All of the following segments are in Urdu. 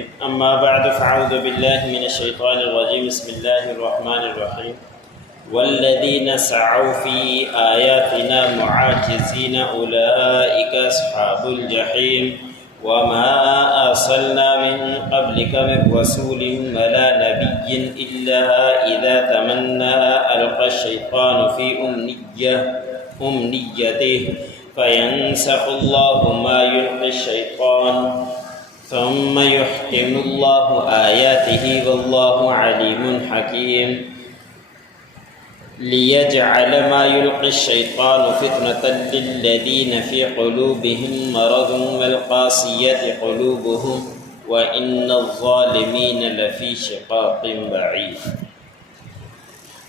الرجيم أما بعد فأعوذ بالله من الشيطان الرجيم بسم الله الرحمن الرحيم والذين سعوا في آياتنا معاجزين أولئك أصحاب الجحيم وما أرسلنا من قبلك من رسول ولا نبي إلا إذا تمنى ألقى الشيطان في أمنيته فينسخ الله ما يلقي الشيطان ثم يحكم الله آياته والله عليم حكيم ليجعل ما يلقي الشيطان فتنة للذين في قلوبهم مرض والقاسية قلوبهم وإن الظالمين لفي شقاق بعيد۔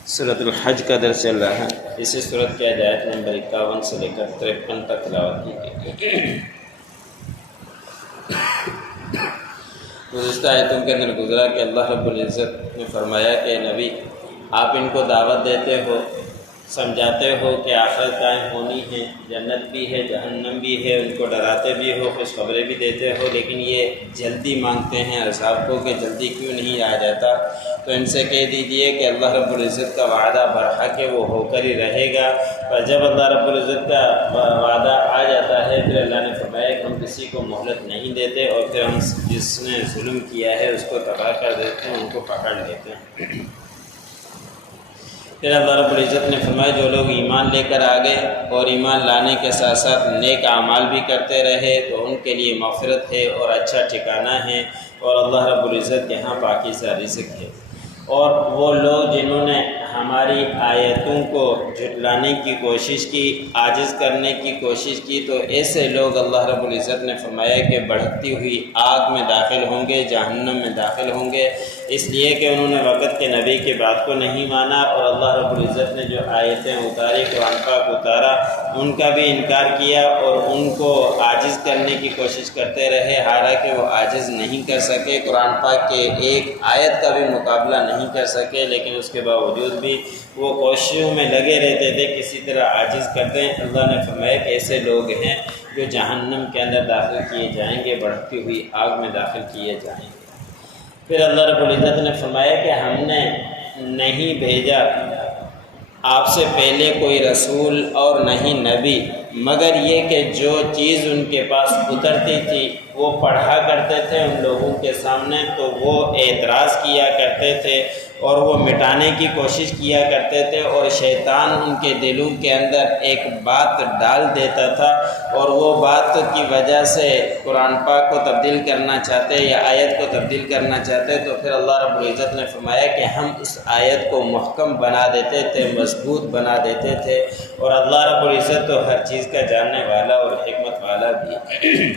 سورۃ الحج کا درس چل رہا ہے۔ اسی سورت کی آیات نمبر 51 سے لے کر 53 تک تلاوت کی گئی۔ گزشتہ آیتوں کے اندر گزرا کہ اللہ رب العزت نے فرمایا کہ نبی آپ ان کو دعوت دیتے ہو، سمجھاتے ہو کہ آخرت قائم ہونی ہے، جنت بھی ہے جہنم بھی ہے، ان کو ڈراتے بھی ہو، خوشخبری بھی دیتے ہو، لیکن یہ جلدی مانگتے ہیں عذاب کو کہ جلدی کیوں نہیں آ جاتا۔ تو ان سے کہہ دیجئے کہ اللہ رب العزت کا وعدہ برحق ہے، وہ ہو کر ہی رہے گا۔ پر جب اللہ رب العزت کا وعدہ آ جاتا ہے پھر اللہ نے فرمایا کہ ہم کسی کو مہلت نہیں دیتے اور پھر ہم جس نے ظلم کیا ہے اس کو تباہ کر دیتے ہیں، ان کو پکڑ لیتے ہیں۔ پھر اللہ رب العزت نے فرمایا جو لوگ ایمان لے کر آگے اور ایمان لانے کے ساتھ ساتھ نیک اعمال بھی کرتے رہے تو ان کے لیے مغفرت ہے اور اچھا ٹھکانہ ہے، اور اللہ رب العزت کے ہاں پاکیزہ رزق ہے۔ اور وہ لوگ جنہوں نے ہماری آیتوں کو جھٹلانے کی کوشش کی، عاجز کرنے کی کوشش کی، تو ایسے لوگ اللہ رب العزت نے فرمایا کہ بڑھتی ہوئی آگ میں داخل ہوں گے، جہنم میں داخل ہوں گے، اس لیے کہ انہوں نے وقت کے نبی کی بات کو نہیں مانا اور اللہ رب العزت نے جو آیتیں اتاری، قرآن پاک اتارا، ان کا بھی انکار کیا اور ان کو عاجز کرنے کی کوشش کرتے رہے، حالانکہ وہ عاجز نہیں کر سکے، قرآن پاک کے ایک آیت کا بھی مقابلہ نہیں کر سکے، لیکن اس کے باوجود بھی وہ کوششوں میں لگے رہتے تھے کسی طرح عاجز کر دیں۔ اللہ نے فرمایا کہ ایسے لوگ ہیں جو جہنم کے اندر داخل کیے جائیں گے، بڑھتی ہوئی آگ میں داخل کیے جائیں گے۔ پھر اللہ رب العزت نے فرمایا کہ ہم نے نہیں بھیجا آپ سے پہلے کوئی رسول اور نہیں نبی، مگر یہ کہ جو چیز ان کے پاس اترتی تھی وہ پڑھا کرتے تھے ان لوگوں کے سامنے، تو وہ اعتراض کیا کرتے تھے اور وہ مٹانے کی کوشش کیا کرتے تھے، اور شیطان ان کے دلوں کے اندر ایک بات ڈال دیتا تھا اور وہ بات کی وجہ سے قرآن پاک کو تبدیل کرنا چاہتے یا آیت کو تبدیل کرنا چاہتے، تو پھر اللہ رب العزت نے فرمایا کہ ہم اس آیت کو محکم بنا دیتے تھے، مضبوط بنا دیتے تھے، اور اللہ رب العزت تو ہر چیز کا جاننے والا اور حکمت والا بھی۔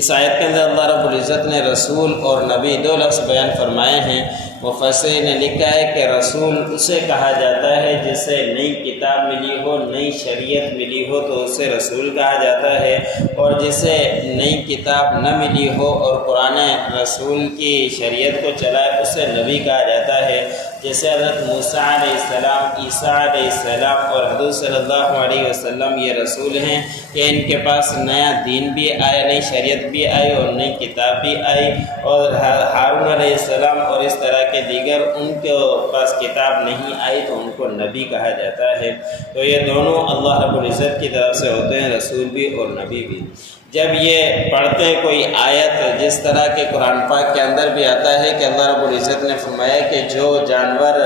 اس آیت کے اندر اللہ رب العزت نے رسول اور نبی دو لفظ بیان فرمائے ہیں۔ مفسرین نے لکھا ہے کہ رسول اسے کہا جاتا ہے جسے نئی کتاب ملی ہو، نئی شریعت ملی ہو تو اسے رسول کہا جاتا ہے، اور جسے نئی کتاب نہ ملی ہو اور قرآن رسول کی شریعت کو چلائے اسے نبی کہا جاتا ہے۔ جیسے حضرت موسیٰ علیہ السلام، عیسیٰ علیہ السلام اور حضور صلی اللہ علیہ وسلم یہ رسول ہیں کہ ان کے پاس نیا دین بھی آیا، نئی شریعت بھی آئی اور نئی کتاب بھی آئی، اور ہارون علیہ السلام اور اس طرح کے دیگر ان کے پاس کتاب نہیں آئی تو ان کو نبی کہا جاتا ہے۔ تو یہ دونوں اللہ رب العزت کی طرف سے ہوتے ہیں، رسول بھی اور نبی بھی۔ جب یہ پڑھتے کوئی آیت جس طرح کے قرآن پاک کے اندر بھی آتا ہے کہ اللہ رب العزت نے فرمایا کہ جو جانور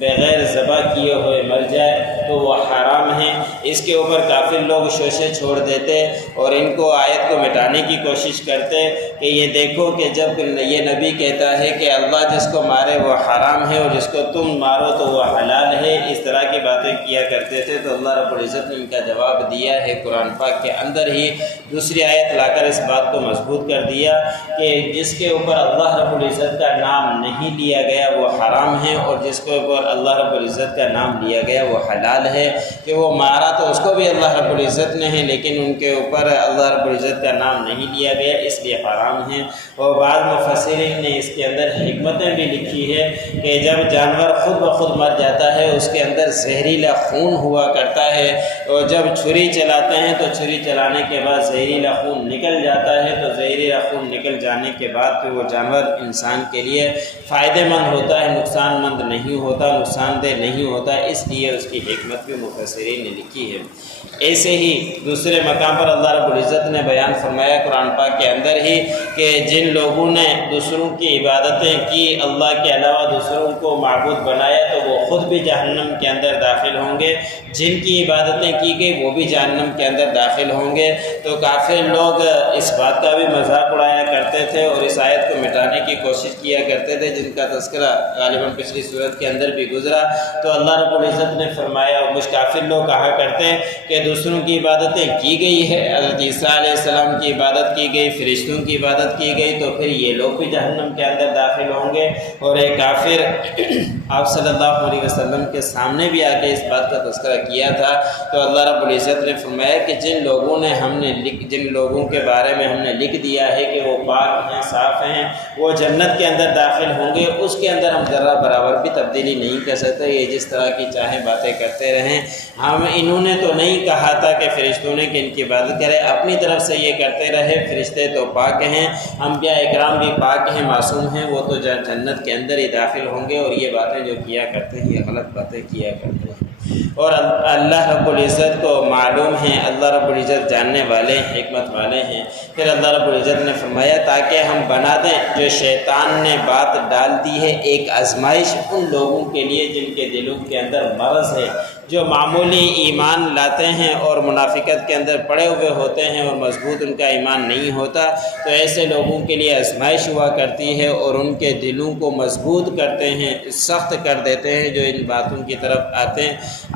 بغیر ذبح کیے ہوئے مر جائے تو وہ حرام ہیں، اس کے اوپر کافر لوگ شوشے چھوڑ دیتے اور ان کو آیت کو مٹانے کی کوشش کرتے کہ یہ دیکھو کہ جب یہ نبی کہتا ہے کہ اللہ جس کو مارے وہ حرام ہے اور جس کو تم مارو تو وہ حلال ہے، اس طرح کی باتیں کیا کرتے تھے، تو اللہ رب العزت نے ان کا جواب دیا ہے قرآن پاک کے اندر ہی، دوسری آیت لا کر اس بات کو مضبوط کر دیا کہ جس کے اوپر اللہ رب العزت کا نام نہیں لیا گیا وہ حرام ہے، اور جس کے اوپر اللہ رب العزت کا نام لیا گیا وہ حلال حال ہے کہ وہ مارا تو اس کو بھی اللہ رب العزت نے ہے، لیکن ان کے اوپر اللہ رب العزت کا نام نہیں لیا گیا، اس لیے حرام ہیں۔ اور بعض مفسرین نے اس کے اندر حکمتیں بھی لکھی ہے کہ جب جانور خود بخود مر جاتا ہے اس کے اندر زہریلا خون ہوا کرتا ہے، اور جب چھری چلاتے ہیں تو چھری چلانے کے بعد زہریلا خون نکل جاتا ہے، تو زہریلا خون نکل جانے کے بعد پھر وہ جانور انسان کے لیے فائدہ مند ہوتا ہے، نقصان مند نہیں ہوتا، نقصان دہ نہیں ہوتا، اس لیے اس کی حکمت بھی مفسرین نے لکھی ہے۔ ایسے ہی دوسرے مقام پر اللہ رب العزت نے بیان فرمایا قرآن پاک کے اندر ہی کہ جن لوگوں نے دوسروں کی عبادتیں کی، اللہ کے علاوہ دوسروں کو معبود بنایا، تو وہ خود بھی جہنم کے اندر داخل ہوں گے، جن کی عبادتیں کی گئی وہ بھی جہنم کے اندر داخل ہوں گے۔ تو کافر لوگ اس بات کا بھی مذاق اڑایا کرتے تھے اور اس آیت کو مٹانے کی کوشش کیا کرتے تھے، جن کا تذکرہ غالباً پچھلی صورت کے اندر بھی گزرا۔ تو اللہ رب العزت نے فرمایا، اور کچھ کافر لوگ کہا کرتے ہیں کہ دوسروں کی عبادتیں کی گئی ہے، حضرت عیسیٰ علیہ السلام کی عبادت کی گئی، فرشتوں کی عبادت کی گئی، تو پھر یہ لوگ بھی جہنم کے اندر داخل ہوں گے۔ اور ایک کافر آپ صلی اللہ علیہ وسلم کے سامنے بھی آ کے اس بات کا تذکرہ کیا تھا، تو اللہ رب العزت نے فرمایا کہ جن لوگوں کے بارے میں ہم نے لکھ دیا ہے کہ وہ پاک ہیں، صاف ہیں، وہ جنت کے اندر داخل ہوں گے، اس کے اندر ہم ذرہ برابر بھی تبدیلی نہیں کر سکتے، یہ جس طرح کی چاہیں باتیں کرتے رہیں۔ انہوں نے تو نہیں کہا تھا کہ فرشتوں نے کہ ان کی عبادت کرے، اپنی طرف سے یہ کرتے رہے، فرشتے تو پاک ہیں، انبیاء اکرام بھی پاک ہیں، معصوم ہیں، وہ تو جنت کے اندر ہی داخل ہوں گے، اور یہ باتیں جو کیا کرتے ہیں یہ غلط باتیں کیا کرتے ہیں۔ اور اللہ رب العزت کو معلوم ہیں، اللہ رب العزت جاننے والے ہیں، حکمت والے ہیں۔ پھر اللہ رب العزت نے فرمایا تاکہ ہم بنا دیں جو شیطان نے بات ڈال دی ہے ایک آزمائش ان لوگوں کے لیے جن کے دلوں کے اندر مرض ہے، جو معمولی ایمان لاتے ہیں اور منافقت کے اندر پڑے ہوئے ہوتے ہیں اور مضبوط ان کا ایمان نہیں ہوتا، تو ایسے لوگوں کے لیے آزمائش ہوا کرتی ہے اور ان کے دلوں کو مضبوط کرتے ہیں، سخت کر دیتے ہیں، جو ان باتوں کی طرف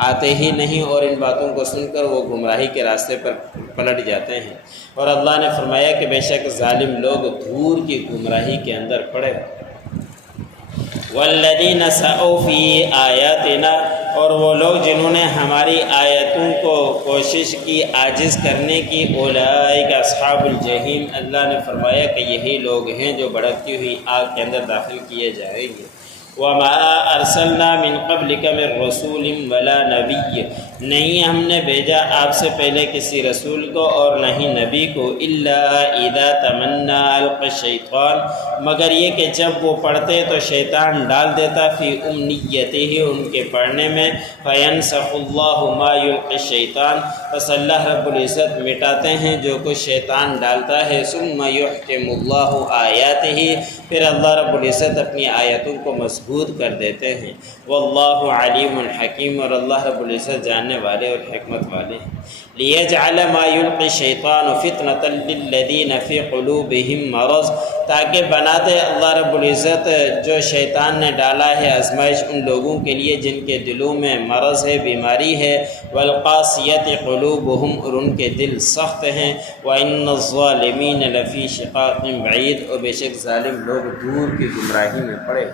آتے ہی نہیں، اور ان باتوں کو سن کر وہ گمراہی کے راستے پر پلٹ جاتے ہیں۔ اور اللہ نے فرمایا کہ بے شک ظالم لوگ دور کی گمراہی کے اندر پڑے۔ والذین سعوا فی آیاتنا، اور وہ لوگ جنہوں نے ہماری آیتوں کو کوشش کی عاجز کرنے کی، اولئک اصحاب الجحیم، اللہ نے فرمایا کہ یہی لوگ ہیں جو بھڑکتی ہوئی آگ کے اندر داخل کیے جائیں گے۔ وما ارسلنا من قبلک من رسول ولا نبی، نہیں ہم نے بھیجا آپ سے پہلے کسی رسول کو اور نہ ہی نبی کو، الا اذا تمنى القى الشیطان، مگر یہ کہ جب وہ پڑھتے تو شیطان ڈال دیتا فی امنیتہ، ان کے پڑھنے میں، فینسخ اللہ ما یلقی الشیطان، پس اللہ رب العزت مٹاتے ہیں جو کچھ شیطان ڈالتا ہے، ثم یحکم اللہ آیاتہ، پھر اللہ رب العزت اپنی آیتوں کو مضبوط کر دیتے ہیں۔ واللہ علیم حکیم، اور اللہ رب العزت جاننے والے اور حکمت والے ہیں۔ لیجعل ما یلقی الشیطان فتنة للذین فی قلوبہم مرض، تاکہ بنا دے اللہ رب العزت جو شیطان نے ڈالا ہے آزمائش ان لوگوں کے لیے جن کے دلوں میں مرض ہے، بیماری ہے، والقاسیۃ قلوبہم، اور ان کے دل سخت ہیں، وان الظالمین لفی شقاق بعید، اور بے شک ظالم لوگ دور کی گمراہی میں پڑے۔